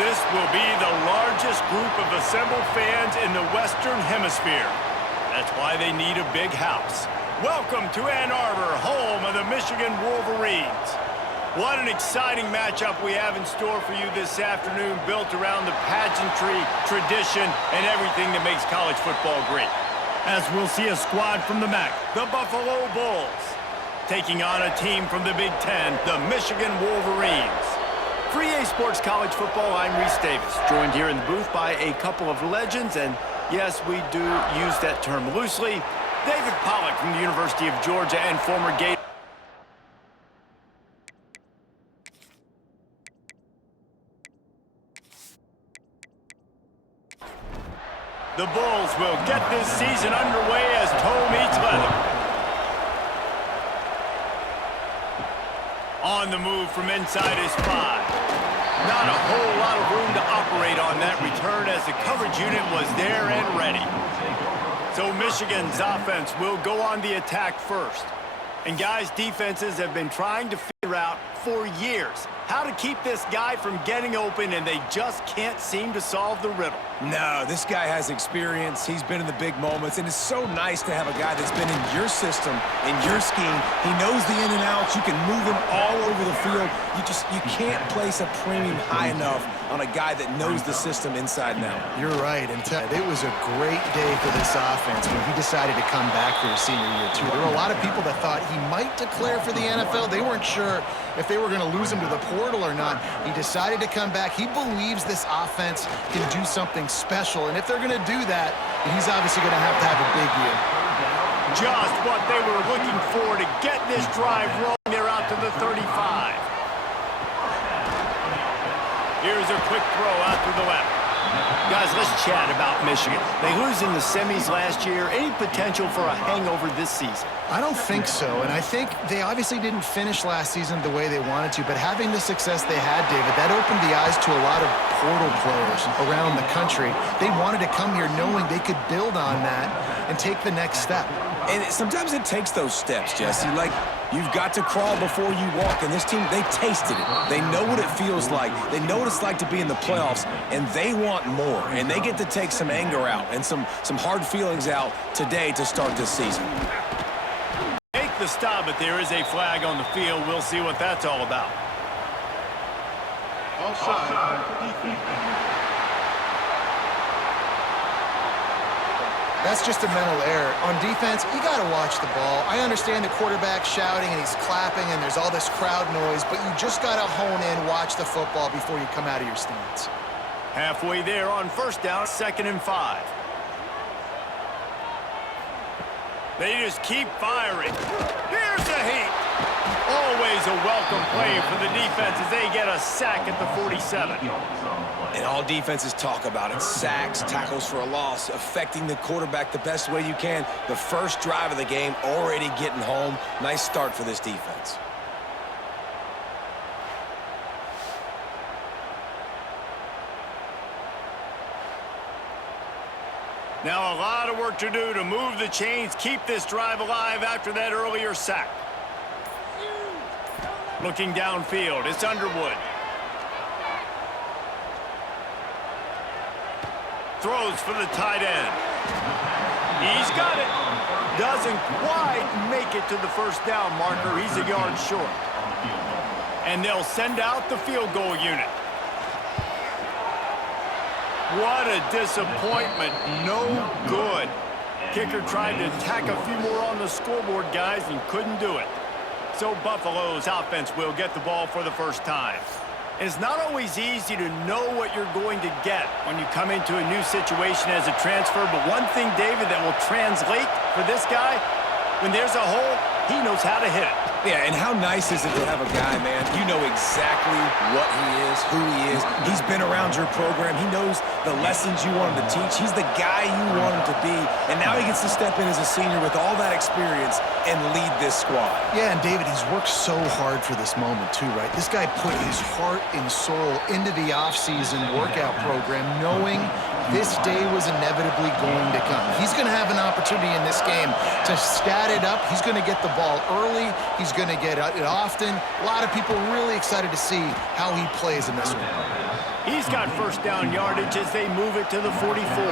This will be the largest group of assembled fans in the Western Hemisphere. That's why they need a big house. Welcome to Ann Arbor, home of the Michigan Wolverines. What an exciting matchup we have in store for you this afternoon, built around the pageantry, tradition, and everything that makes college football great. As we'll see a squad from the MAC, the Buffalo Bulls, taking on a team from the Big Ten, the Michigan Wolverines. For EA Sports College Football, I'm Reese Davis, joined here in the booth by a couple of legends, and yes, we do use that term loosely. David Pollack from the University of Georgia and former Gator. The Bulls will get this season underway as toe meets leather. On the move from inside his 5. Not a whole lot of room to operate on that return as the coverage unit was there and ready. So Michigan's offense will go on the attack first. And guys, defenses have been trying to figure out for years how to keep this guy from getting open, and they just can't seem to solve the riddle. No, this guy has experience. He's been in the big moments, and it's so nice to have a guy that's been in your system, in your scheme. He knows the in and outs. You can move him all over the field. You can't place a premium high enough on a guy that knows the system inside and out. You're right, and it was a great day for this offense when he decided to come back for his senior year, too. There were a lot of people that thought he might declare for the NFL. They weren't sure if they were going to lose him to the portal or not. He decided to come back. He believes this offense can do something special, and if they're going to do that, he's obviously going to have a big year. Just what they were looking for to get this drive rolling. They're out to the 35. Here's a quick throw out to the left. Guys, let's chat about Michigan. They lose in the semis last year. Any potential for a hangover this season? I don't think so, and I think they obviously didn't finish last season the way they wanted to, but having the success they had, David, that opened the eyes to a lot of portal players around the country. They wanted to come here knowing they could build on that and take the next step. And sometimes it takes those steps, Jesse. Like, you've got to crawl before you walk. And this team, they tasted it. They know what it feels like. They know what it's like to be in the playoffs, and they want more. And they get to take some anger out and some hard feelings out today to start this season. Make the stop, but there is a flag on the field. We'll see what that's all about. Offside. That's just a mental error. On defense, you got to watch the ball. I understand the quarterback shouting and he's clapping and there's all this crowd noise, but you just got to hone in, watch the football before you come out of your stance. Halfway there on first down, 2nd and 5. They just keep firing. Here's a heat. Always a welcome play for the defense as they get a sack at the 47. And all defenses talk about it. Sacks, tackles for a loss, affecting the quarterback the best way you can. The first drive of the game, already getting home. Nice start for this defense. Now a lot of work to do to move the chains, keep this drive alive after that earlier sack. Looking downfield, it's Underwood. Throws for the tight end. He's got it. Doesn't quite make it to the first down marker. He's a yard short. And they'll send out the field goal unit. What a disappointment. No good. Kicker tried to tack a few more on the scoreboard, guys, and couldn't do it. So Buffalo's offense will get the ball for the first time. It's not always easy to know what you're going to get when you come into a new situation as a transfer, but one thing, David, that will translate for this guy, when there's a hole, he knows how to hit it. Yeah, and how nice is it to have a guy, man, you know exactly what he is, who he is. He's been around your program. He knows the lessons you want him to teach. He's the guy you want him to be. And now he gets to step in as a senior with all that experience and lead this squad. Yeah, and David, he's worked so hard for this moment too, right? This guy put his heart and soul into the offseason workout program knowing this day was inevitably going to come. He's going to have an opportunity in this game to stat it up. He's going to get the ball early. He's going to get it often. A lot of people really excited to see how he plays in this one. He's got first down yardage as they move it to the 44.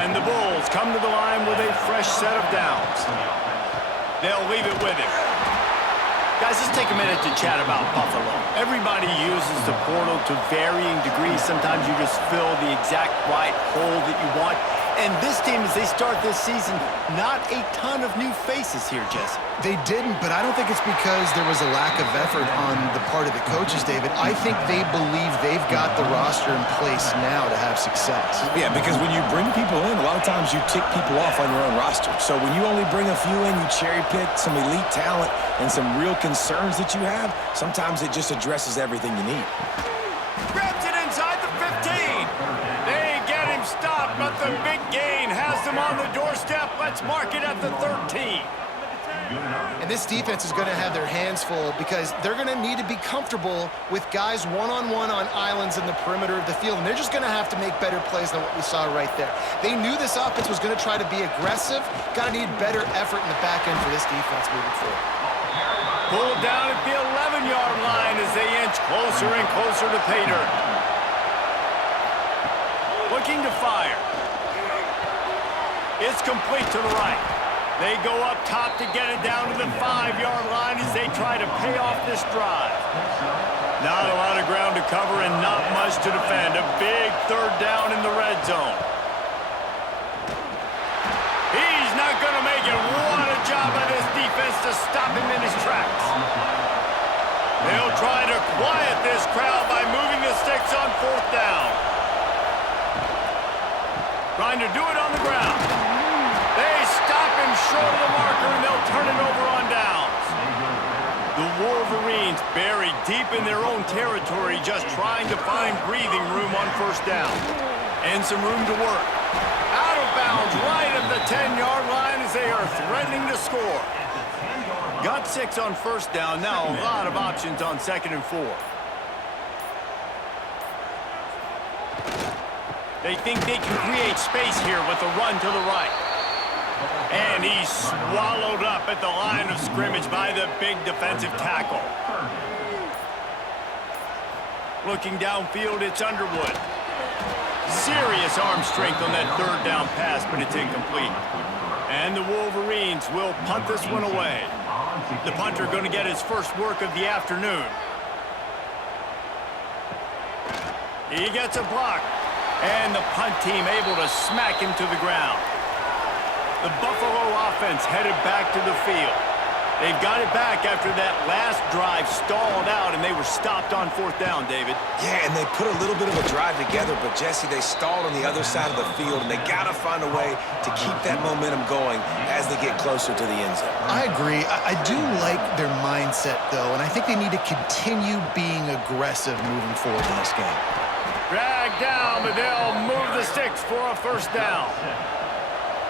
And the Bulls come to the line with a fresh set of downs. They'll leave it with him. Guys, let's take a minute to chat about Buffalo. Everybody uses the portal to varying degrees. Sometimes you just fill the exact right hole that you want. And this team, as they start this season, not a ton of new faces here, Jesse. They didn't, but I don't think it's because there was a lack of effort on the part of the coaches, David. I think they believe they've got the roster in place now to have success. Yeah, because when you bring people in, a lot of times you tick people off on your own roster. So when you only bring a few in, you cherry pick some elite talent and some real concerns that you have, sometimes it just addresses everything you need. Grabs it inside the 15. They get him stopped, but the big gain has them on the doorstep. Let's mark it at the 13. And this defense is going to have their hands full because they're going to need to be comfortable with guys one-on-one on islands in the perimeter of the field, and they're just going to have to make better plays than what we saw right there. They knew this offense was going to try to be aggressive. Got to need better effort in the back end for this defense moving forward. Pulled down at the 11-yard line as they inch closer and closer to pay dirt. Looking to fire. It's complete to the right. They go up top to get it down to the 5-yard line as they try to pay off this drive. Not a lot of ground to cover and not much to defend. A big third down in the red zone. He's not going to make it. What a job by this defense to stop him in his tracks. They'll try to quiet this crowd by moving the sticks on fourth down. Trying to do it on the ground. They stop him short of the marker, and they'll turn it over on downs. The Wolverines buried deep in their own territory, just trying to find breathing room on first down. And some room to work. Out of bounds right at the 10-yard line as they are threatening to score. Got 6 on first down. Now a lot of options on 2nd and 4. They think they can create space here with a run to the right. And he's swallowed up at the line of scrimmage by the big defensive tackle. Looking downfield, it's Underwood. Serious arm strength on that third down pass, but it's incomplete. And the Wolverines will punt this one away. The punter going to get his first work of the afternoon. He gets a block. And the punt team able to smack him to the ground. The Buffalo offense headed back to the field. They've got it back after that last drive stalled out, and they were stopped on fourth down, David. Yeah, and they put a little bit of a drive together, but, Jesse, they stalled on the other side of the field, and they got to find a way to keep that momentum going as they get closer to the end zone. I agree. I do like their mindset, though, and I think they need to continue being aggressive moving forward in this game. Dragged down, but they'll move the sticks for a first down.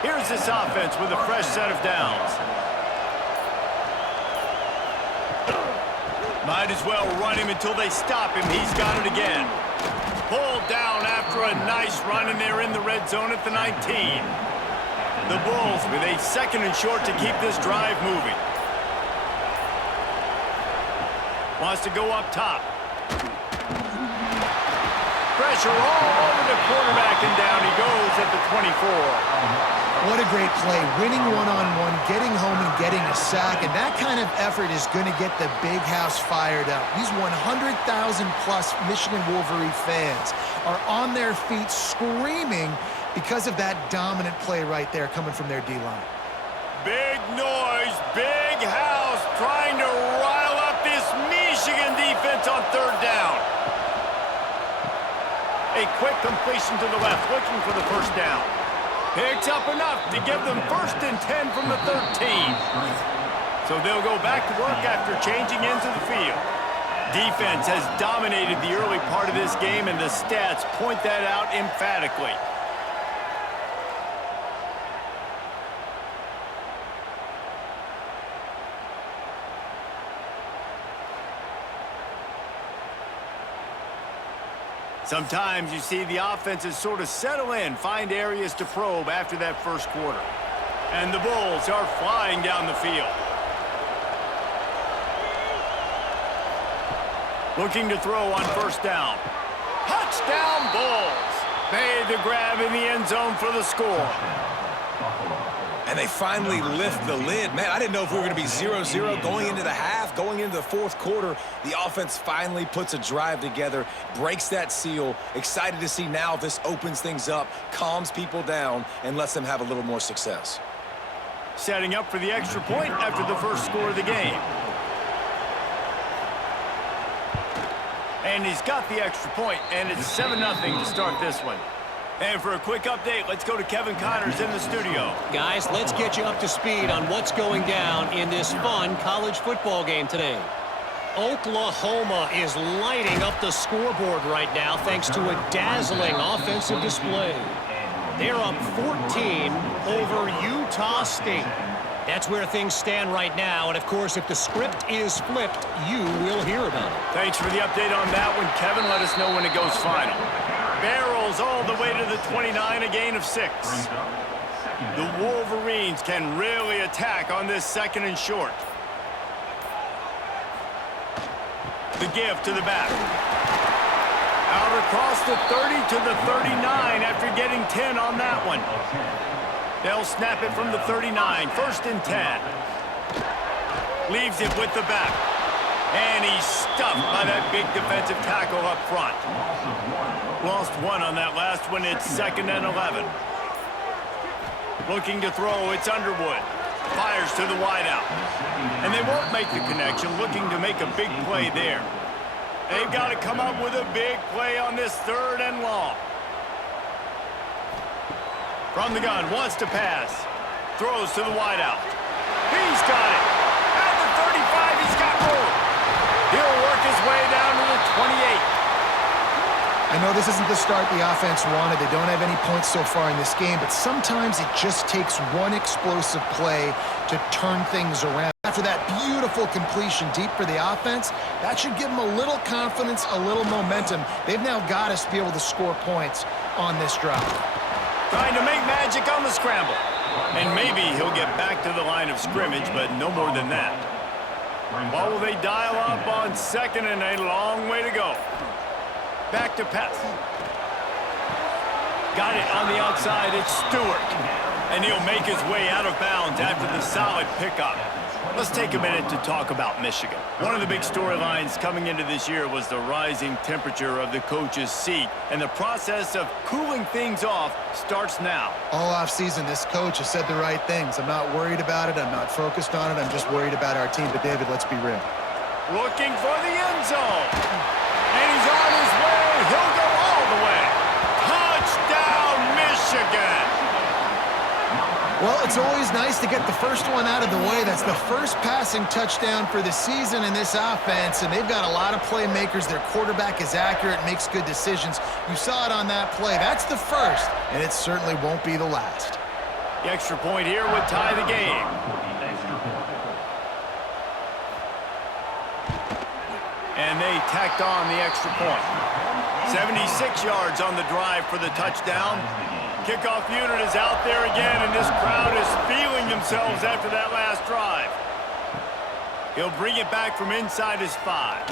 Here's this offense with a fresh set of downs. Might as well run him until they stop him. He's got it again. Pulled down after a nice run, and they're in the red zone at the 19. The Bulls with a 2nd and short to keep this drive moving. Wants to go up top. Pressure all over the quarterback, and down he goes at the 24. What a great play. Winning one-on-one, getting home and getting a sack, and that kind of effort is going to get the big house fired up. These 100,000-plus Michigan Wolverine fans are on their feet screaming because of that dominant play right there coming from their D-line. Big noise, big house, trying to rile up this Michigan defense on third down. A quick completion to the left, looking for the first down. Picks up enough to give them 1st and 10 from the 13. So they'll go back to work after changing into the field. Defense has dominated the early part of this game, and the stats point that out emphatically. Sometimes you see the offenses sort of settle in, find areas to probe after that first quarter. And the Bulls are flying down the field. Looking to throw on first down. Touchdown Bulls. Made the grab in the end zone for the score. And they finally lift the lid. Man, I didn't know if we were going to be 0-0 going into the half, going into the fourth quarter. The offense finally puts a drive together, breaks that seal. Excited to see now if this opens things up, calms people down, and lets them have a little more success. Setting up for the extra point after the first score of the game. And he's got the extra point, and it's 7-0 to start this one. And for a quick update, let's go to Kevin Connors in the studio. Guys, let's get you up to speed on what's going down in this fun college football game today. Oklahoma is lighting up the scoreboard right now thanks to a dazzling offensive display. They're up 14 over Utah State. That's where things stand right now, and of course, if the script is flipped, you will hear about it. Thanks for the update on that one, Kevin. Let us know when it goes final. Barrels all the way to the 29, a gain of 6. The Wolverines can really attack on this 2nd and short. The give to the back. Out across the 30 to the 39 after getting 10 on that one. They'll snap it from the 39, 1st and 10. Leaves it with the back. And he's stuffed by that big defensive tackle up front. Lost 1 on that last one. It's 2nd and 11. Looking to throw, it's Underwood. Fires to the wideout. And they won't make the connection, looking to make a big play there. They've got to come up with a big play on this 3rd and long. From the gun, wants to pass. Throws to the wideout. He's got it. At the 35, he's got room. He'll work his way down to the 28. I know this isn't the start the offense wanted. They don't have any points so far in this game, but sometimes it just takes one explosive play to turn things around. After that beautiful completion deep for the offense, that should give them a little confidence, a little momentum. They've now got us to be able to score points on this drive. Trying to make magic on the scramble. And maybe he'll get back to the line of scrimmage, but no more than that. What will they dial up on 2nd and a long way to go? Back to pass. Got it on the outside. It's Stewart. And he'll make his way out of bounds after the solid pickup. Let's take a minute to talk about Michigan. One of the big storylines coming into this year was the rising temperature of the coach's seat. And the process of cooling things off starts now. All offseason, this coach has said the right things. I'm not worried about it. I'm not focused on it. I'm just worried about our team. But, David, let's be real. Looking for the end zone. And he's on his way. He'll go all the way. Touchdown, Michigan. Well, it's always nice to get the first one out of the way. That's the first passing touchdown for the season in this offense, and they've got a lot of playmakers. Their quarterback is accurate, makes good decisions. You saw it on that play. That's the first, and it certainly won't be the last. The extra point here would tie the game. And they tacked on the extra point. 76 yards on the drive for the touchdown. Kickoff unit is out there again, and this crowd is feeling themselves after that last drive. He'll bring it back from inside his 5.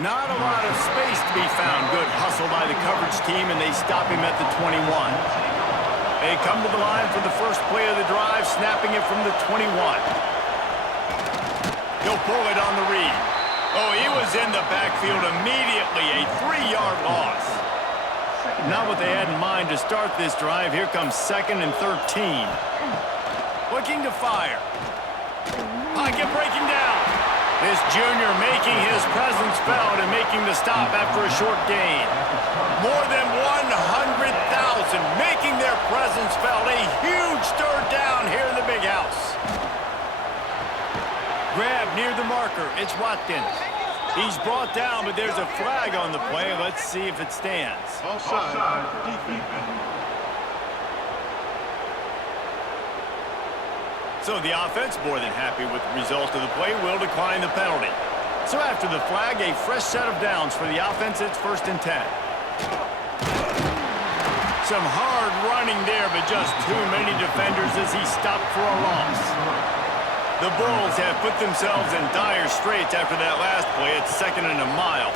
Not a lot of space to be found. Good hustle by the coverage team, and they stop him at the 21. They come to the line for the first play of the drive, snapping it from the 21. He'll pull it on the read. Oh, he was in the backfield immediately. A 3-yard loss. Not what they had in mind to start this drive. Here comes 2nd and 13. Looking to fire. Pocket breaking down. This junior making his presence felt and making the stop after a short gain. More than 100,000 making their presence felt. A huge 3rd down here in the big house. Grab near the marker. It's Watkins. He's brought down, but there's a flag on the play. Let's see if it stands. Offside. So the offense, more than happy with the result of the play, will decline the penalty. So after the flag, a fresh set of downs for the offense. It's 1st and 10. Some hard running there, but just too many defenders as he stopped for a loss. The Bulls have put themselves in dire straits after that last play. It's 2nd and a mile.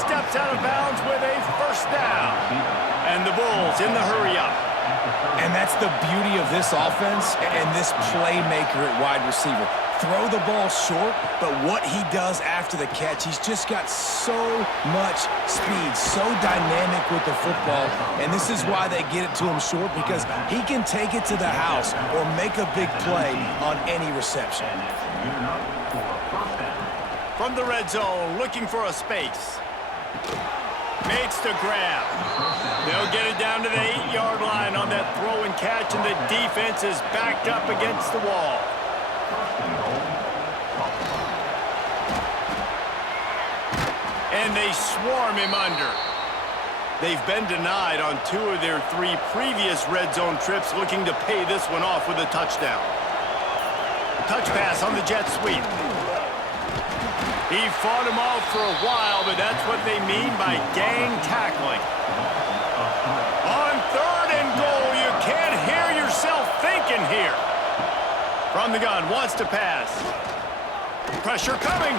steps out of bounds with a first down. And the Bulls in the hurry-up. And that's the beauty of this offense and this playmaker at wide receiver. Throw the ball short, but what he does after the catch, he's just got so much speed, so dynamic with the football, and this is why they get it to him short, because he can take it to the house or make a big play on any reception. From the red zone, looking for a space. Makes the grab. They'll get it down to the 8-yard line on that throw and catch, and the defense is backed up against the wall. And they swarm him under. They've been denied on 2 of their 3 previous red zone trips, looking to pay this one off with a touchdown. Touch pass on the jet sweep. He fought him off for a while, but that's what they mean by gang tackling. On 3rd and goal, you can't hear yourself thinking here. From the gun, wants to pass. Pressure coming.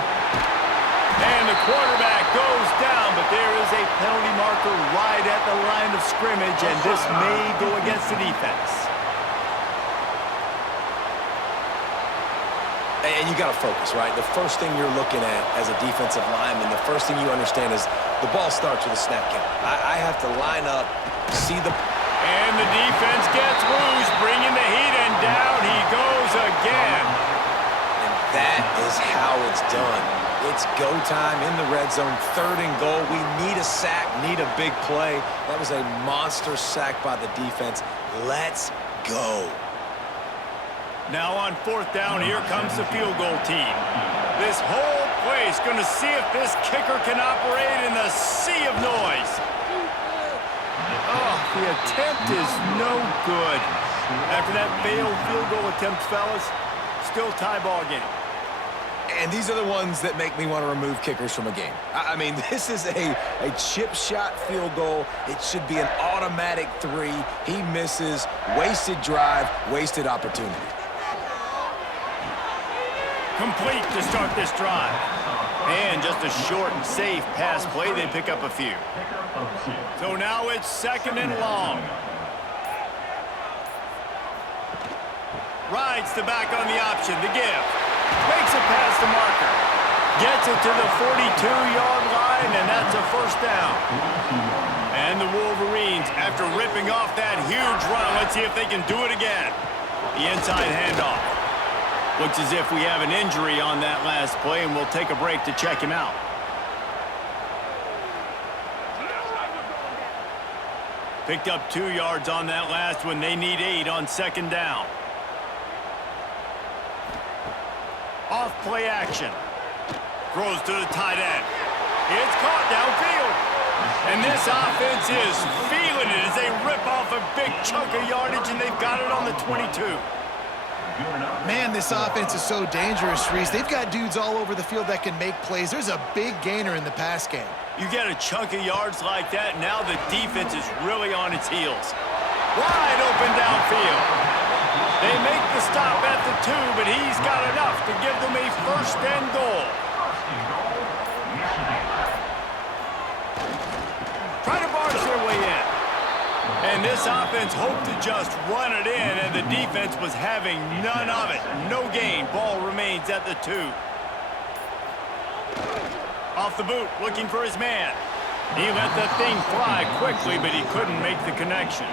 And the quarterback goes down, but there is a penalty marker right at the line of scrimmage, and this may go against the defense. And you got to focus, right? The first thing you're looking at as a defensive lineman, the first thing you understand is the ball starts with a snap count. I have to line up, see the... And the defense gets loose, bringing the heat, and down he goes again. And that is how it's done. It's go time in the red zone, 3rd and goal. We need a sack, need a big play. That was a monster sack by the defense. Let's go. Now on 4th down, here comes the field goal team. This whole place going to see if this kicker can operate in the sea of noise. Oh, the attempt is no good. After that failed field goal attempt, fellas, still tie ball game. And these are the ones that make me want to remove kickers from a game. I mean, this is a chip shot field goal. It should be an automatic 3. He misses. Wasted drive, wasted opportunity. Complete to start this drive. And just a short and safe pass play. They pick up a few. So now it's 2nd and long. Rides the back on the option. The give. Makes it past the marker. Gets it to the 42-yard line, and that's a first down. And the Wolverines, after ripping off that huge run, let's see if they can do it again. The inside handoff. Looks as if we have an injury on that last play, and we'll take a break to check him out. Picked up 2 yards on that last one. They need 8 on 2nd down. Off play action. Throws to the tight end. It's caught downfield. And this offense is feeling it as they rip off a big chunk of yardage, and they've got it on the 22. Man, this offense is so dangerous, Reese. They've got dudes all over the field that can make plays. There's a big gainer in the pass game. You get a chunk of yards like that, now the defense is really on its heels. Wide open downfield. They make the stop at the 2, but he's got enough to give them a 1st and goal. Try to barge their way in. And this offense hoped to just run it in, and the defense was having none of it. No gain. Ball remains at the 2. Off the boot, looking for his man. He let the thing fly quickly, but he couldn't make the connection.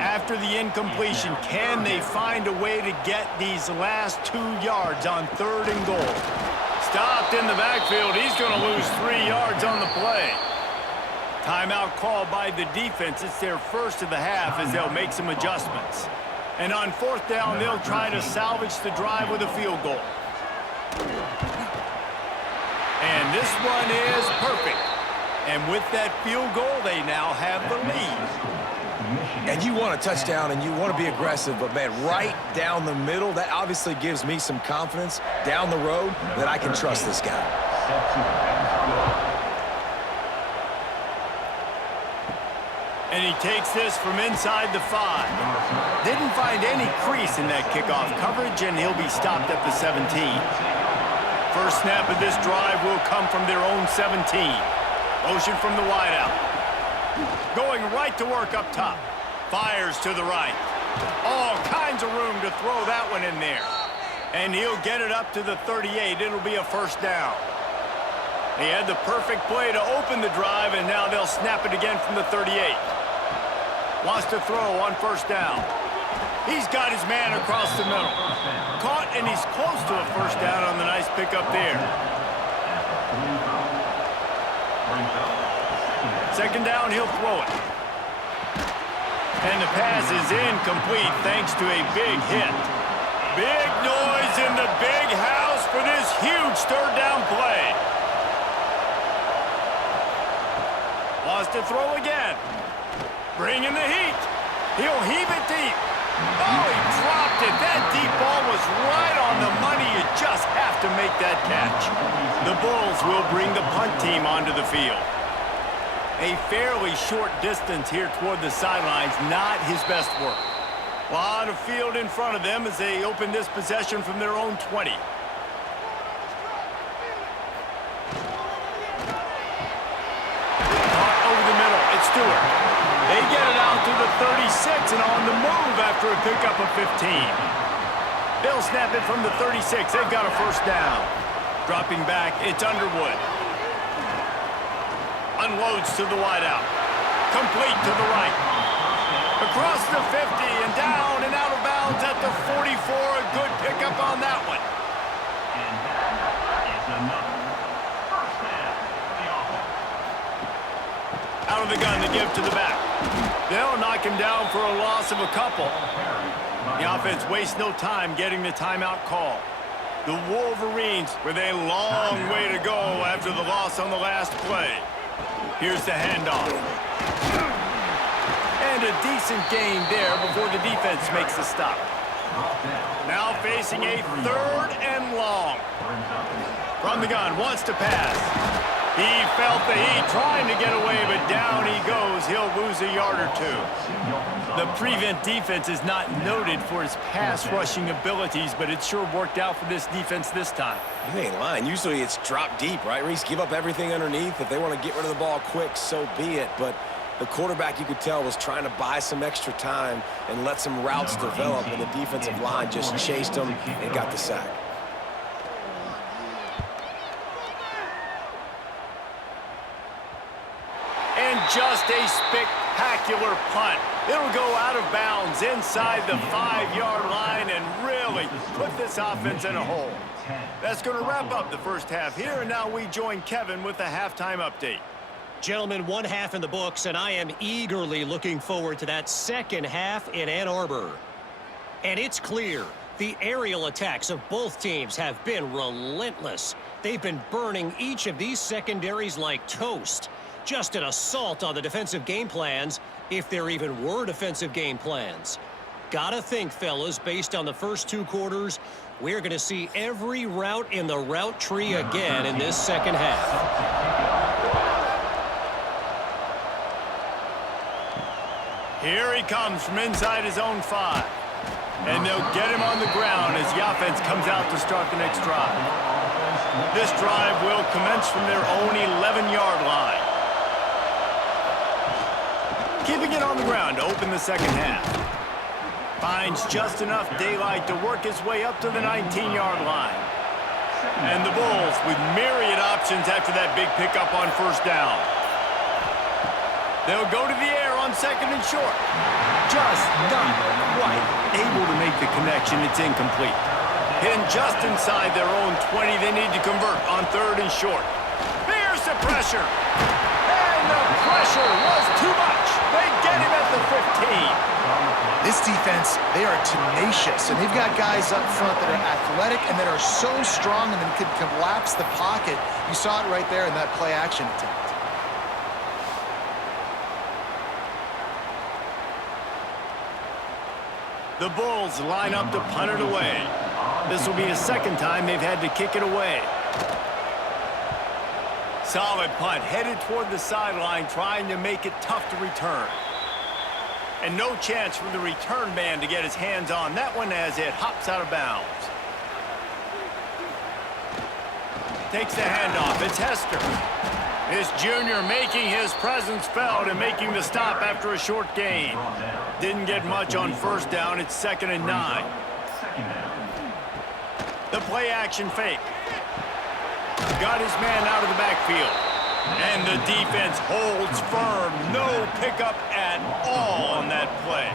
After the incompletion, can they find a way to get these last 2 yards on 3rd and goal? Stopped in the backfield. He's going to lose 3 yards on the play. Timeout called by the defense. It's their first of the half as they'll make some adjustments. And on 4th down, they'll try to salvage the drive with a field goal. And this one is perfect. And with that field goal, they now have the lead. And you want a touchdown and you want to be aggressive, but man, right down the middle, that obviously gives me some confidence down the road that I can trust this guy. And he takes this from inside the 5. Didn't find any crease in that kickoff coverage, and he'll be stopped at the 17. First snap of this drive will come from their own 17. Motion from the wideout. Going right to work up top. Fires to the right. All kinds of room to throw that one in there. And he'll get it up to the 38. It'll be a first down. He had the perfect play to open the drive, and now they'll snap it again from the 38. Wants to throw on first down. He's got his man across the middle. Caught, and he's close to a first down on the nice pickup there. Second down, he'll throw it. And the pass is incomplete thanks to a big hit. Big noise in the big house for this huge third down play. Wants to throw again. Bringing the heat. He'll heave it deep. Oh, he dropped it. That deep ball was right on the money. You just have to make that catch. The Bulls will bring the punt team onto the field. A fairly short distance here toward the sidelines, not his best work. A lot of field in front of them as they open this possession from their own 20. Over the middle, it's Stewart. They get it out to the 36 and on the move after a pickup of 15. They'll snap it from the 36. They've got a first down. Dropping back, it's Underwood. Unloads to the wideout. Complete to the right. Across the 50 and down and out of bounds at the 44. A good pickup on that one. And that is another first down for the offense. Out of the gun to give to the back. They'll knock him down for a loss of a couple. The offense wastes no time getting the timeout call. The Wolverines with a long way to go after the loss on the last play. Here's the handoff. And a decent gain there before the defense makes the stop. Now facing a third and long. From the gun, wants to pass. He felt the heat trying to get away, but down he goes. He'll lose a yard or two. The prevent defense is not noted for its pass rushing abilities, but it sure worked out for this defense this time. You ain't lying. Usually it's drop deep, right, Reese? Give up everything underneath. If they want to get rid of the ball quick, so be it. But the quarterback, you could tell, was trying to buy some extra time and let some routes develop, and the defensive line just chased them and got the sack. And just a spectacular punt. It'll go out of bounds inside the 5-yard line and really put this offense in a hole. That's going to wrap up the first half here, and now we join Kevin with the halftime update. Gentlemen, one half in the books, and I am eagerly looking forward to that second half in Ann Arbor. And it's clear, the aerial attacks of both teams have been relentless. They've been burning each of these secondaries like toast. Just an assault on the defensive game plans, if there even were defensive game plans. Gotta think, fellas, based on the first two quarters, we're going to see every route in the route tree again in this second half. Here he comes from inside his own 5. And they'll get him on the ground as the offense comes out to start the next drive. This drive will commence from their own 11-yard line. Keeping it on the ground to open the second half. Finds just enough daylight to work his way up to the 19-yard line. And the Bulls with myriad options after that big pickup on first down. They'll go to the air on second and short. Just not quite able to make the connection. It's incomplete. Hidden just inside their own 20. They need to convert on third and short. Here's the pressure. And the pressure was too much. They get him at the 15. This defense, they are tenacious, and they've got guys up front that are athletic and that are so strong and then can collapse the pocket. You saw it right there in that play-action attempt. The Bulls line up to punt it away. This will be the second time they've had to kick it away. Solid punt, headed toward the sideline, trying to make it tough to return. And no chance for the return man to get his hands on that one as it hops out of bounds. Takes the handoff. It's Hester. This junior making his presence felt and making the stop after a short gain. Didn't get much on first down. It's 2nd and 9. The play action fake. Got his man out of the backfield. And the defense holds firm. No pickup at all on that play.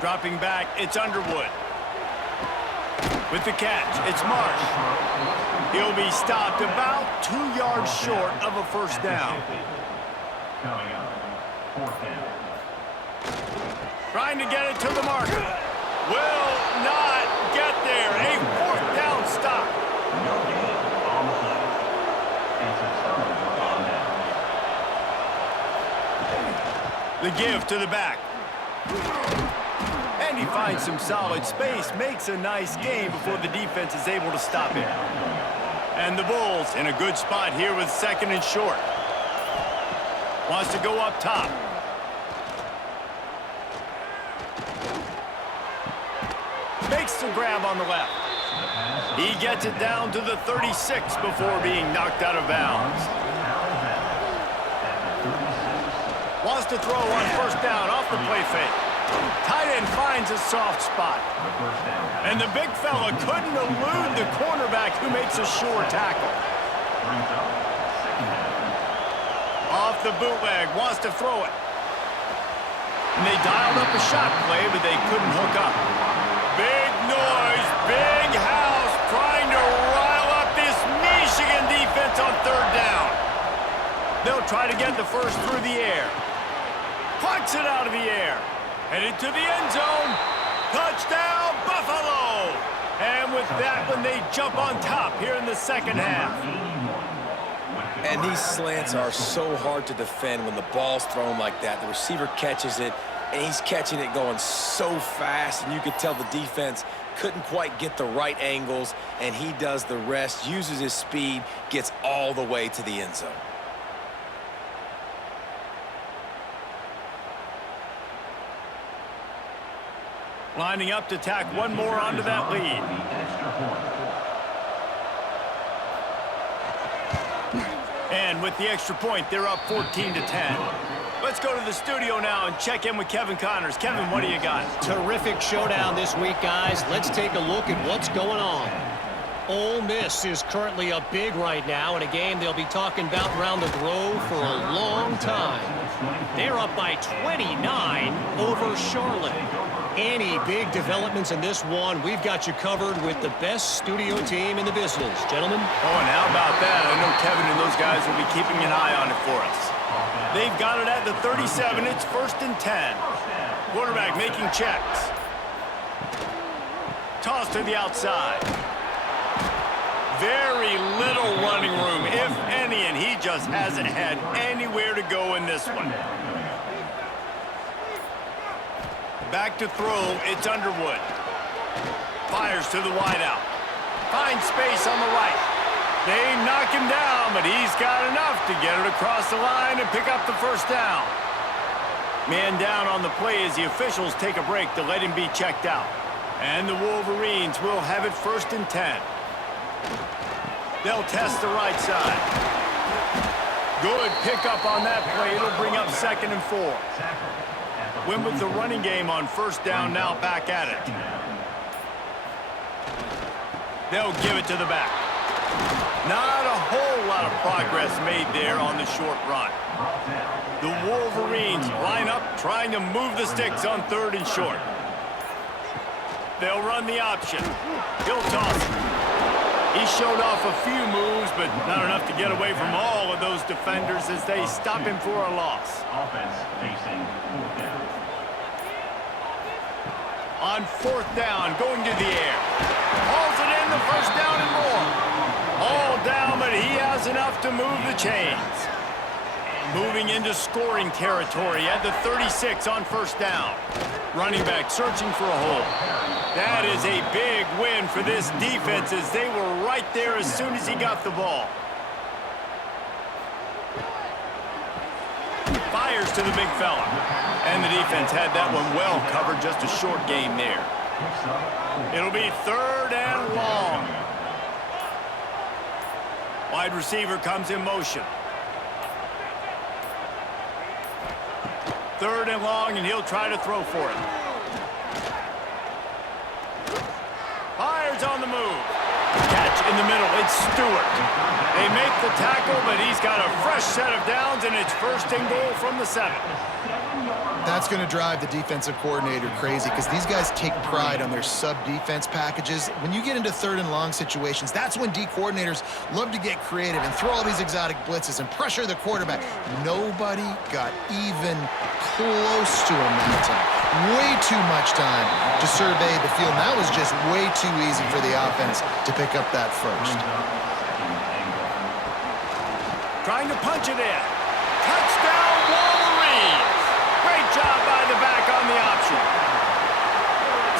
Dropping back, it's Underwood. With the catch, it's Marsh. He'll be stopped about 2 yards short of a first down. Trying to get it to the marker. Will not get there. A 4th down stop. The give to the back. And he finds some solid space, makes a nice gain before the defense is able to stop him. And the Bulls in a good spot here with 2nd and short. Wants to go up top. Makes the grab on the left. He gets it down to the 36 before being knocked out of bounds. Wants to throw on first down off the play fake. Tight end finds a soft spot. And the big fella couldn't elude the cornerback who makes a sure tackle. Off the bootleg, wants to throw it. And they dialed up a shot play, but they couldn't hook up. Big noise, big house, trying to rile up this Michigan defense on 3rd down. They'll try to get the first through the air. Plucks it out of the air. Headed to the end zone. Touchdown, Buffalo! And with that one, they jump on top here in the 2nd half. And these slants are so hard to defend when the ball's thrown like that. The receiver catches it, and he's catching it going so fast, and you could tell the defense couldn't quite get the right angles, and he does the rest, uses his speed, gets all the way to the end zone. Lining up to tack one more onto that lead. And with the extra point, they're up 14-10. Let's go to the studio now and check in with Kevin Connors. Kevin, what do you got? Terrific showdown this week, guys. Let's take a look at what's going on. Ole Miss is currently up big right now in a game they'll be talking about around the Grove for a long time. They're up by 29 over Charlotte. Any big developments in this one, we've got you covered with the best studio team in the business. Gentlemen? Oh, and how about that? I know Kevin and those guys will be keeping an eye on it for us. They've got it at the 37. It's 1st and 10. Quarterback making checks. Toss to the outside. Very little running room, if any, and he just hasn't had anywhere to go in this one. Back to throw, it's Underwood. Fires to the wideout. Finds space on the right. They knock him down, but he's got enough to get it across the line and pick up the first down. Man down on the play as the officials take a break to let him be checked out. And the Wolverines will have it 1st and 10. They'll test the right side. Good pickup on that play. It'll bring up 2nd and 4. Win with the running game on first down, now back at it. They'll give it to the back. Not a whole lot of progress made there on the short run. The Wolverines line up, trying to move the sticks on 3rd and short. They'll run the option. He'll toss it. He showed off a few moves, but not enough to get away from all of those defenders as they stop him for a loss. Offense facing 4th down. On 4th down, going to the air. Hauls it in, the first down and more. All down, but he has enough to move the chains. Moving into scoring territory at the 36 on first down. Running back searching for a hole. That is a big win for this defense as they were right there as soon as he got the ball. Fires to the big fella. And the defense had that one well covered, just a short game there. It'll be 3rd and long. Wide receiver comes in motion. 3rd and long, and he'll try to throw for it. Fires on the move. Catch in the middle. It's Stewart. They make the tackle, but he's got a fresh set of downs, and it's 1st and goal from the 7. That's going to drive the defensive coordinator crazy because these guys take pride on their sub-defense packages. When you get into 3rd and long situations, that's when D coordinators love to get creative and throw all these exotic blitzes and pressure the quarterback. Nobody got even close to him that time. Way too much time to survey the field. And that was just way too easy for the offense to pick up that first. Trying to punch it in. Touchdown, Wolverines! Great job by the back on the option.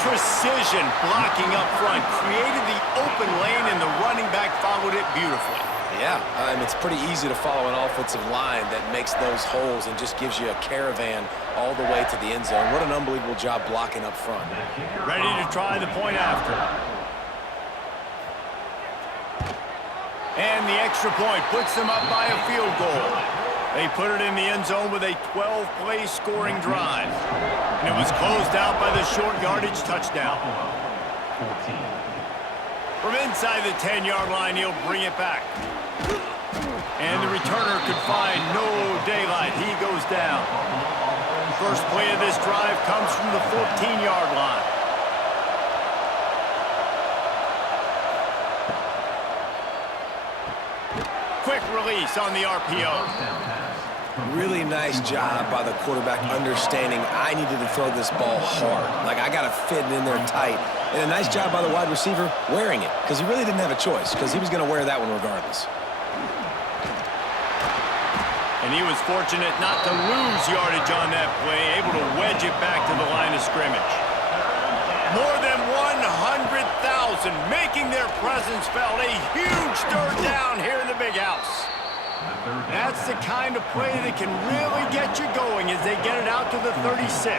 Precision blocking up front. Created the open lane, and the running back followed it beautifully. Yeah, it's pretty easy to follow an offensive line that makes those holes and just gives you a caravan all the way to the end zone. What an unbelievable job blocking up front. Ready to try the point after. And the extra point puts them up by a field goal. They put it in the end zone with a 12-play scoring drive. And it was closed out by the short yardage touchdown. From inside the 10-yard line, he'll bring it back. And the returner could find no daylight. He goes down. First play of this drive comes from the 14-yard line. Quick release on the RPO. Really nice job by the quarterback understanding I needed to throw this ball hard. Like, I got to fit it in there tight. And a nice job by the wide receiver wearing it, because he really didn't have a choice, because he was going to wear that one regardless. And he was fortunate not to lose yardage on that play, able to wedge it back to the line of scrimmage. More than 100,000 making their presence felt. A huge 3rd down here in the big house. That's the kind of play that can really get you going as they get it out to the 36.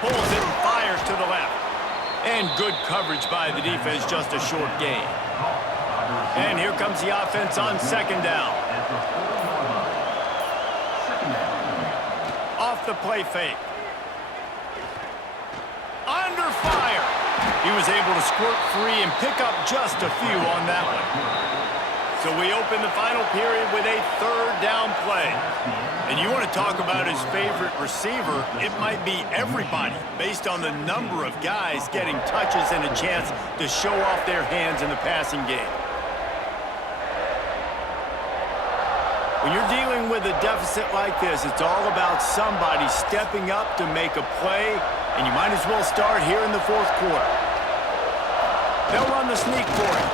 Pulls it and fires to the left. And good coverage by the defense, just a short gain. And here comes the offense on 2nd down. Off the play fake. Under fire. He was able to squirt free and pick up just a few on that one. So we open the final period with a 3rd down play. And you want to talk about his favorite receiver, it might be everybody, based on the number of guys getting touches and a chance to show off their hands in the passing game. When you're dealing with a deficit like this, it's all about somebody stepping up to make a play, and you might as well start here in the 4th quarter. They'll run the sneak for it.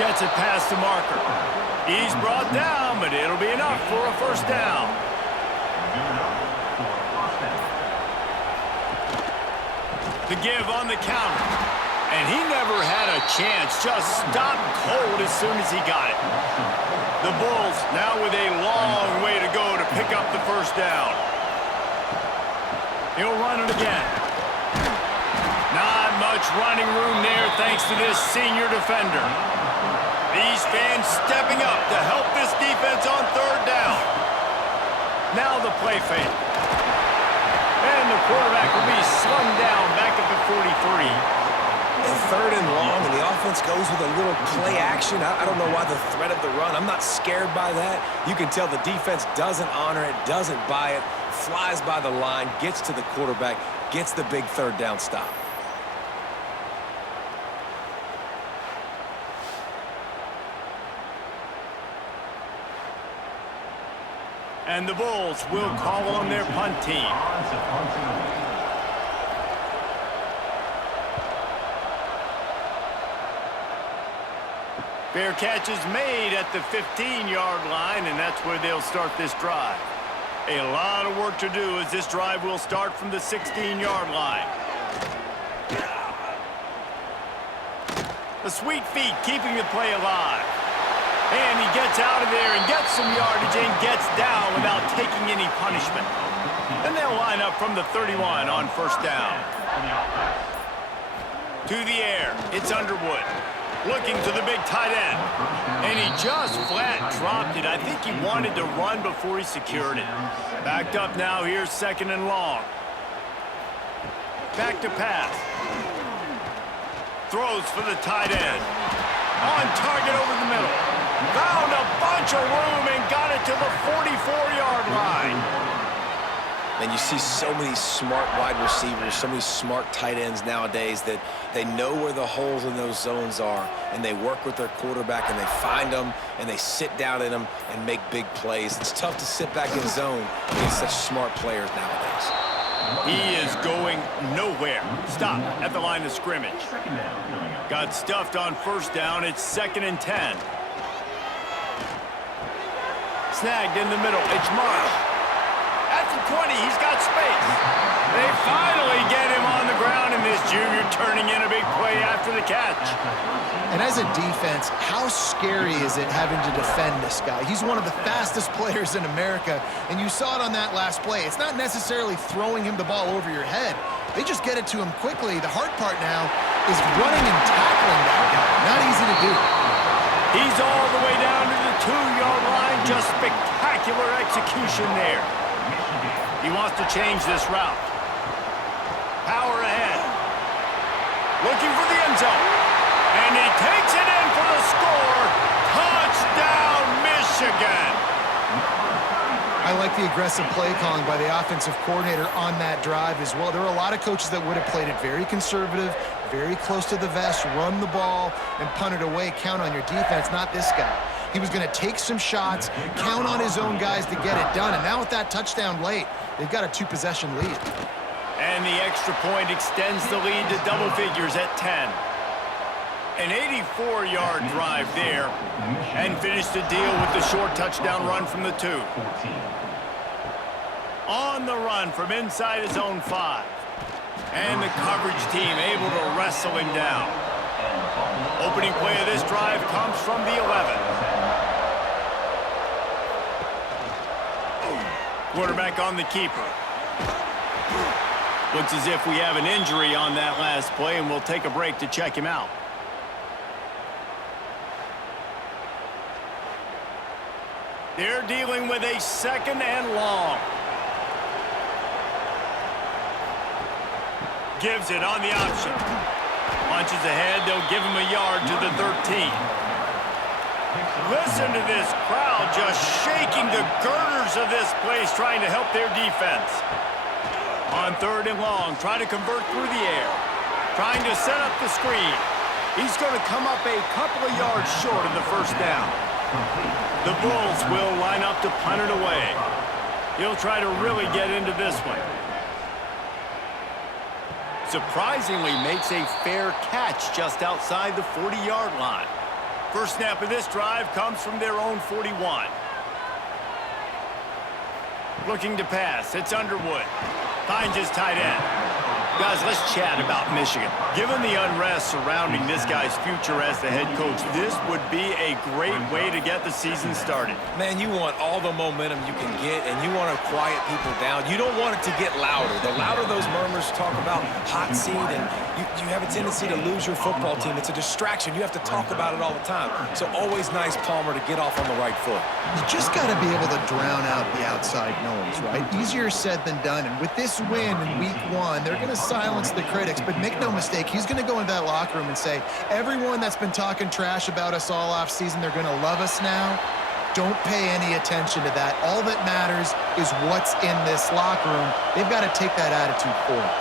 Gets it past the marker. He's brought down, but it'll be enough for a 1st down. The give on the counter. And he never had a chance. Just stopped cold as soon as he got it. The Bulls now with a long way to go to pick up the 1st down. He'll run it again. Not much running room there thanks to this senior defender. These fans stepping up to help this defense on 3rd down. Now the play fake. And the quarterback will be slung down back at the 43. And 3rd and long, and the offense goes with a little play action. I don't know why the threat of the run. I'm not scared by that. You can tell the defense doesn't honor it, doesn't buy it, flies by the line, gets to the quarterback, gets the big 3rd down stop. And the Bulls will call on their punt team. Fair catch is made at the 15-yard line, and that's where they'll start this drive. A lot of work to do as this drive will start from the 16-yard line. The sweet feet keeping the play alive. And he gets out of there and gets some yardage and gets down without taking any punishment. Then they'll line up from the 31 on 1st down. To the air. It's Underwood. Looking to the big tight end. And he just flat dropped it. I think he wanted to run before he secured it. Backed up now. Here's 2nd and long. Back to pass. Throws for the tight end. On target over the middle. Found a bunch of room and got it to the 44-yard line. And you see so many smart wide receivers, so many smart tight ends nowadays that they know where the holes in those zones are, and they work with their quarterback, and they find them, and they sit down in them and make big plays. It's tough to sit back in zone against such smart players nowadays. He is going nowhere. Stop at the line of scrimmage. Got stuffed on 1st down. It's 2nd and 10. Snagged in the middle. It's Marsh. At the 20, he's got space. They finally get him on the ground, and this junior turning in a big play after the catch. And as a defense, how scary is it having to defend this guy? He's one of the fastest players in America, and you saw it on that last play. It's not necessarily throwing him the ball over your head. They just get it to him quickly. The hard part now is running and tackling that guy. Not easy to do. He's all the way down to the 2-yard line. Just spectacular execution there. He wants to change this route. Power ahead. Looking for the end zone. And he takes it in for the score. Touchdown, Michigan. I like the aggressive play calling by the offensive coordinator on that drive as well. There are a lot of coaches that would have played it very conservative, very close to the vest, run the ball, and punt it away. Count on your defense, not this guy. He was going to take some shots, count on his own guys to get it done. And now with that touchdown late, they've got a 2-possession lead. And the extra point extends the lead to double figures at 10. An 84-yard drive there, and finished the deal with the short touchdown run from the 2. On the run from inside his own 5. And the coverage team able to wrestle him down. Opening play of this drive comes from the 11. Quarterback on the keeper. Looks as if we have an injury on that last play, and we'll take a break to check him out. They're dealing with a 2nd and long. Gives it on the option. Punches ahead. They'll give him a yard to the 13. Listen to this crowd just shaking the girders of this place, trying to help their defense. On 3rd and long, trying to convert through the air. Trying to set up the screen. He's going to come up a couple of yards short of the 1st down. The Bulls will line up to punt it away. He'll try to really get into this one. Surprisingly makes a fair catch just outside the 40-yard line. First snap of this drive comes from their own 41. Looking to pass. It's Underwood. Finds his tight end. Guys, let's chat about Michigan. Given the unrest surrounding this guy's future as the head coach, this would be a great way to get the season started. Man, you want all the momentum you can get, and you want to quiet people down. You don't want it to get louder. The louder those murmurs talk about hot seat, and you have a tendency to lose your football team. It's a distraction. You have to talk about it all the time. So always nice, Palmer, to get off on the right foot. You just got to be able to drown out the outside noise, right? Easier said than done. And with this win in week 1, they're going to silence the critics. But make no mistake, he's going to go into that locker room and say, everyone that's been talking trash about us all off season, they're going to love us now. Don't pay any attention to that. All that matters is what's in this locker room. They've got to take that attitude forward.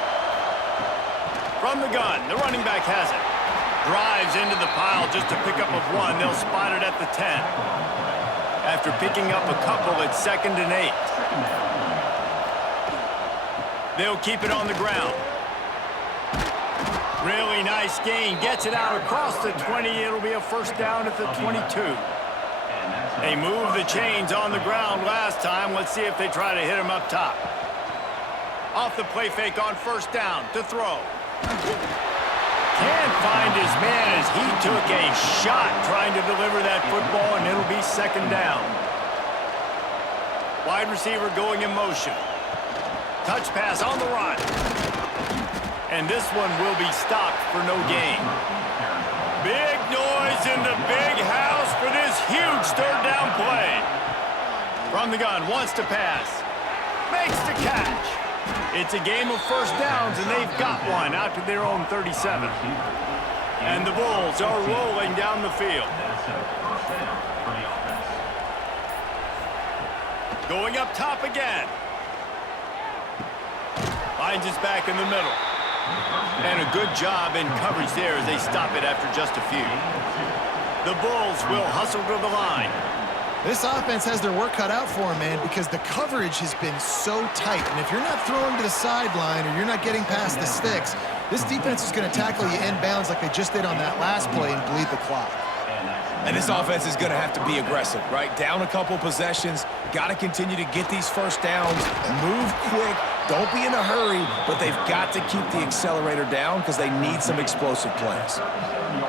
From the gun, the running back has it. Drives into the pile just to pick up of 1. They'll spot it at the 10. After picking up a couple, it's 2nd and 8. They'll keep it on the ground. Really nice gain. Gets it out across the 20. It'll be a 1st down at the 22. They moved the chains on the ground last time. Let's see if they try to hit him up top. Off the play fake on 1st down to throw. Can't find his man as he took a shot trying to deliver that football, and it'll be 2nd down. Wide receiver going in motion. Touch pass on the run. And this one will be stopped for no gain. Big noise in the big house for this huge third down play. From the gun, wants to pass. Makes the catch. It's a game of first downs, and they've got one out to their own 37. And the Bulls are rolling down the field. Going up top again. Finds his back in the middle. And a good job in coverage there as they stop it after just a few. The Bulls will hustle to the line. This offense has their work cut out for them, man, because the coverage has been so tight. And if you're not throwing to the sideline or you're not getting past the sticks, this defense is going to tackle you inbounds like they just did on that last play and bleed the clock. And this offense is going to have to be aggressive, right? Down a couple possessions, got to continue to get these first downs, move quick, don't be in a hurry, but they've got to keep the accelerator down because they need some explosive plays.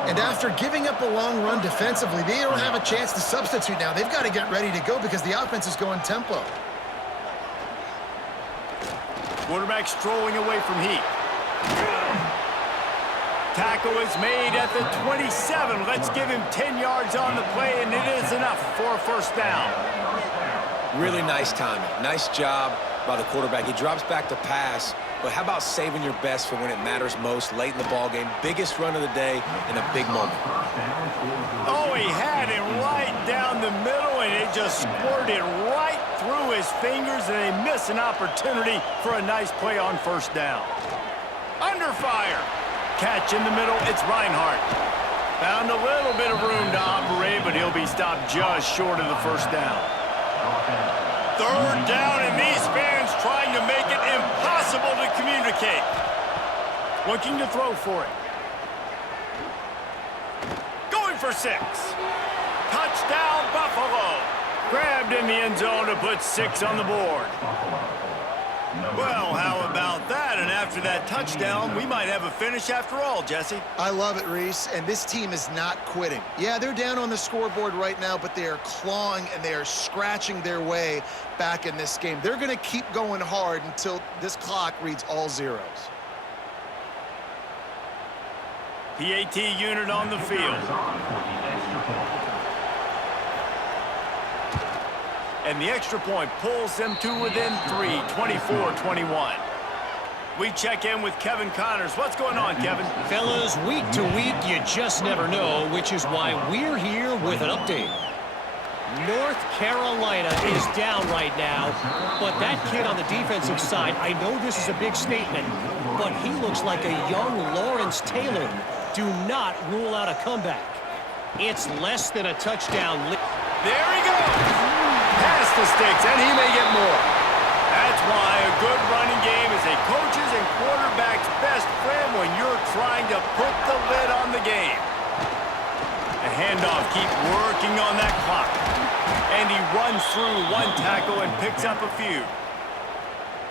And after giving up a long run defensively, they don't have a chance to substitute now. They've got to get ready to go because the offense is going tempo. Quarterback strolling away from heat. Tackle is made at the 27. Let's give him 10 yards on the play, and it is enough for a first down. Really nice timing. Nice job by the quarterback. He drops back to pass, but how about saving your best for when it matters most late in the ballgame? Biggest run of the day in a big moment. Oh, he had it right down the middle, and it just squirted right through his fingers, and they miss an opportunity for a nice play on first down. Under fire. Catch in the middle, it's Reinhardt. Found a little bit of room to operate, but he'll be stopped just short of the first down. Third down, and these fans trying to make it impossible to communicate. Looking to throw for it. Going for 6. Touchdown, Buffalo. Grabbed in the end zone to put 6 on the board. Well, how about that? And after that touchdown, we might have a finish after all, Jesse. I love it, Reese, and this team is not quitting. Yeah, they're down on the scoreboard right now, but they are clawing and they are scratching their way back in this game. They're going to keep going hard until this clock reads all zeros. PAT unit on the field. And the extra point pulls them to within 3, 24-21. We check in with Kevin Connors. What's going on, Kevin? Fellas, week to week, you just never know, which is why we're here with an update. North Carolina is down right now, but that kid on the defensive side, I know this is a big statement, but he looks like a young Lawrence Taylor. Do not rule out a comeback. It's less than a touchdown. There he goes. Past the sticks, and he may get more. That's why a good running game is a coach's and quarterback's best friend when you're trying to put the lid on the game. A handoff, keep working on that clock. And he runs through one tackle and picks up a few.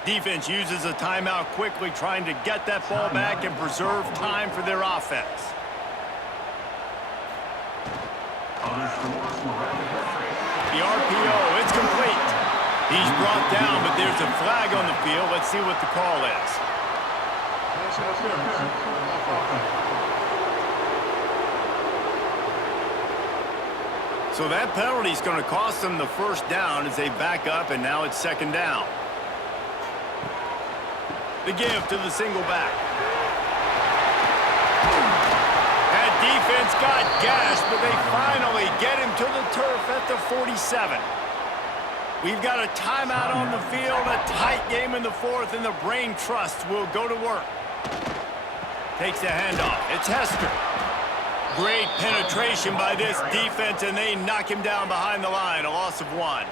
Defense uses a timeout quickly, trying to get that ball back and preserve time for their offense. The RPO, it's complete. He's brought down, but there's a flag on the field. Let's see what the call is. So that penalty is going to cost them the first down as they back up, and now it's second down. The give to the single back. That defense got gashed, but they finally get him to the turf at the 47. We've got a timeout on the field, a tight game in the fourth, and the brain trust will go to work. Takes the handoff. It's Hester. Great penetration by this defense, and they knock him down behind the line, a loss of 1.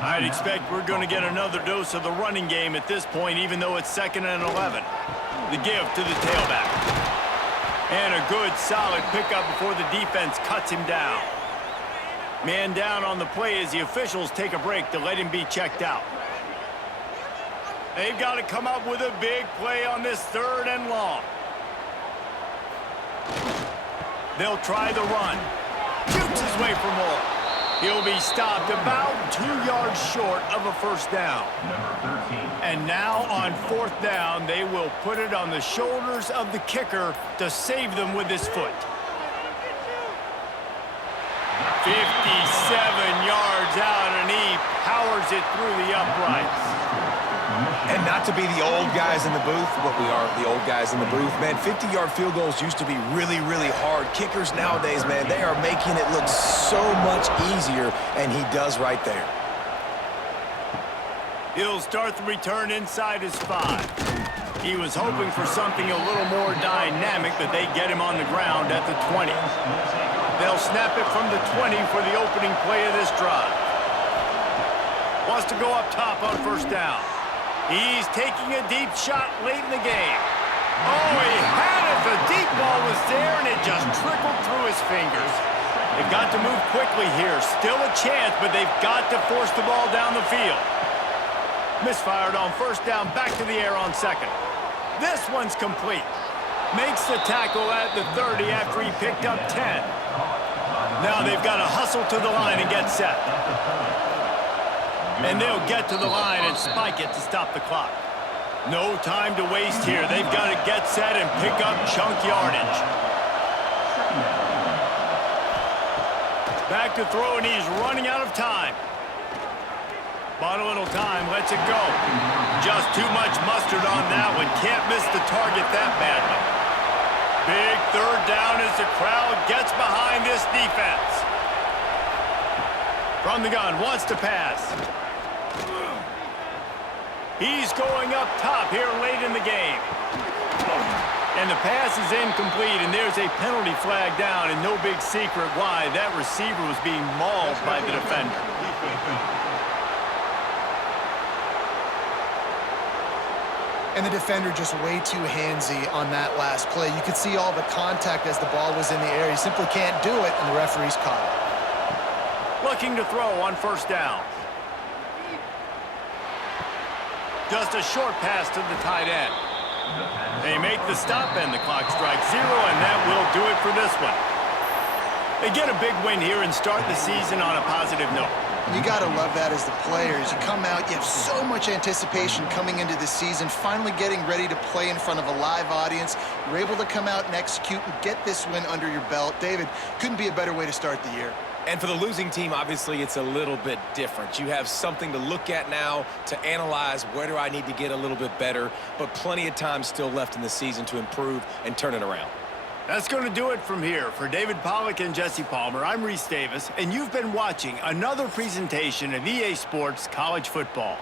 I'd expect we're going to get another dose of the running game at this point, even though it's 2nd and 11. The give to the tailback. And a good, solid pickup before the defense cuts him down. Man down on the play as the officials take a break to let him be checked out. They've got to come up with a big play on this 3rd and long. They'll try the run. Shoots his way for more. He'll be stopped about 2 yards short of a first down. Number 13. And now on fourth down, they will put it on the shoulders of the kicker to save them with his foot. 57 yards out, and he powers it through the uprights. And not to be the old guys in the booth, what we are, the old guys in the booth, man, 50-yard field goals used to be really, really hard. Kickers nowadays, man, they are making it look so much easier, and he does right there. He'll start the return inside his 5. He was hoping for something a little more dynamic, but they get him on the ground at the 20. They'll snap it from the 20 for the opening play of this drive. Wants to go up top on first down. He's taking a deep shot late in the game. Oh, he had it. The deep ball was there, and it just trickled through his fingers. They've got to move quickly here. Still a chance, but they've got to force the ball down the field. Misfired on first down, back to the air on second. This one's complete. Makes the tackle at the 30 after he picked up 10. Now they've got to hustle to the line and get set. And they'll get to the line and spike it to stop the clock. No time to waste here. They've got to get set and pick up chunk yardage. Back to throw, and he's running out of time. Bought a little time, lets it go. Just too much mustard on that one. Can't miss the target that badly. Big third down as the crowd gets behind this defense. From the gun, wants to pass. He's going up top here late in the game. And the pass is incomplete, and there's a penalty flag down, and no big secret why. That receiver was being mauled by the defender. And the defender just way too handsy on that last play. You could see all the contact as the ball was in the air. He simply can't do it, and the referee's caught it. Looking to throw on first down. Just a short pass to the tight end. They make the stop, and the clock strikes 0, and that will do it for this one. They get a big win here and start the season on a positive note. You got to love that as the players. You come out, you have so much anticipation coming into the season, finally getting ready to play in front of a live audience. You're able to come out and execute and get this win under your belt. David, couldn't be a better way to start the year. And for the losing team, obviously, it's a little bit different. You have something to look at now to analyze where do I need to get a little bit better, but plenty of time still left in the season to improve and turn it around. That's going to do it from here. For David Pollack and Jesse Palmer, I'm Reese Davis, and you've been watching another presentation of EA Sports College Football.